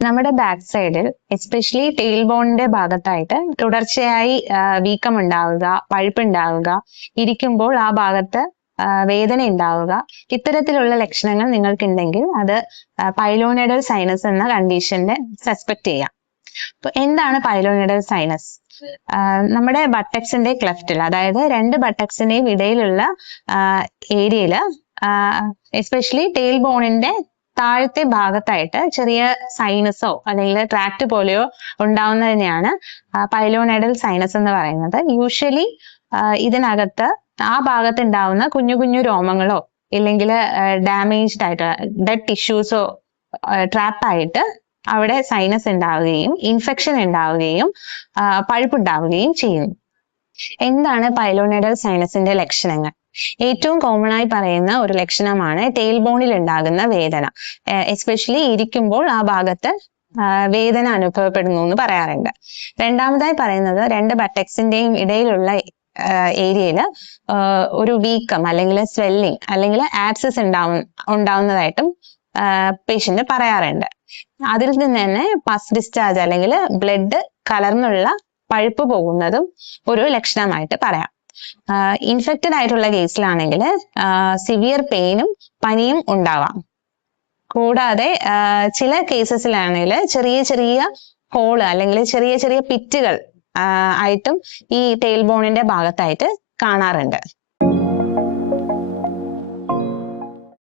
നമ്മുടെ ബാക്ക് സൈഡിൽ especially tail ബോണിന്റെ ഭാഗത്തായിട്ട് തുടർച്ചയായി വീക്കം ഉണ്ടാവുക, പഴുപ്പ് ഉണ്ടാവുക, ഇരിക്കുമ്പോൾ ആ ഭാഗത്ത് വേദന ഉണ്ടാവുക, ഇത്തരത്തിലുള്ള ലക്ഷണങ്ങൾ നിങ്ങൾക്കുണ്ടെങ്കിൽ അത് പൈലോനെഡൽ സൈനസ് എന്ന കണ്ടീഷന്റെ സസ്പെക്ട് ചെയ്യാം. അപ്പൊ എന്താണ് പൈലോനെഡൽ സൈനസ്? നമ്മുടെ ബട്ടക്സിന്റെ ക്ലെഫ്റ്റിൽ, അതായത് രണ്ട് ബട്ടക്സിന്റെയും ഇടയിലുള്ള ഏരിയയില് എസ്പെഷ്യലി ടെയിൽ ബോണിന്റെ താഴത്തെ ഭാഗത്തായിട്ട് ചെറിയ സൈനസോ അല്ലെങ്കിൽ ട്രാക്ട് പോലെയോ ഉണ്ടാവുന്നതിനെയാണ് പൈലോനെഡൽ സൈനസ് എന്ന് പറയുന്നത്. യൂഷ്വലി ഇതിനകത്ത് ആ ഭാഗത്ത് ഉണ്ടാവുന്ന കുഞ്ഞു കുഞ്ഞു രോമങ്ങളോ ഇല്ലെങ്കിൽ ഡാമേജ്ഡ് ആയിട്ട് ഡെഡ് ടിഷ്യൂസോ ട്രാപ്പായിട്ട് അവിടെ സൈനസ് ഉണ്ടാവുകയും ഇൻഫെക്ഷൻ ഉണ്ടാവുകയും പഴുപ്പുണ്ടാവുകയും ചെയ്യുന്നു. എന്താണ് പൈലോനെഡൽ സൈനസിന്റെ ലക്ഷണങ്ങൾ? ഏറ്റവും കോമൺ ആയി പറയുന്ന ഒരു ലക്ഷണമാണ് ടെയിൽ ബോണിൽ ഉണ്ടാകുന്ന വേദന. എസ്പെഷ്യലി ഇരിക്കുമ്പോൾ ആ ഭാഗത്ത് വേദന അനുഭവപ്പെടുന്നു എന്ന് പറയാറുണ്ട്. രണ്ടാമതായി പറയുന്നത് രണ്ട് ബട്ടക്സിന്റെയും ഇടയിലുള്ള ഏരിയയിൽ ഒരു വീക്കം അല്ലെങ്കിൽ സ്വെല്ലിംഗ് അല്ലെങ്കിൽ ആബ്സസ് ഉണ്ടാവുന്നതായിട്ടും പേഷ്യന്റ് പറയാറുണ്ട്. അതിൽ നിന്ന് തന്നെ പസ് ഡിസ്ചാർജ് അല്ലെങ്കിൽ ബ്ലഡ് കലർന്നുള്ള പഴുപ്പ് പോകുന്നതും ഒരു ലക്ഷണമായിട്ട് പറയാം. ഇൻഫെക്റ്റഡ് ആയിട്ടുള്ള കേസിലാണെങ്കിൽ സിവിയർ പെയിനും പനിയും ഉണ്ടാവാം. കൂടാതെ ചില കേസസിലാണെങ്കിൽ ചെറിയ ചെറിയ ഹോള് അല്ലെങ്കിൽ ചെറിയ ചെറിയ പിറ്റുകൾ ആയിട്ടും ഈ ടെയിൽ ബോണിന്റെ ഭാഗത്തായിട്ട് കാണാറുണ്ട്.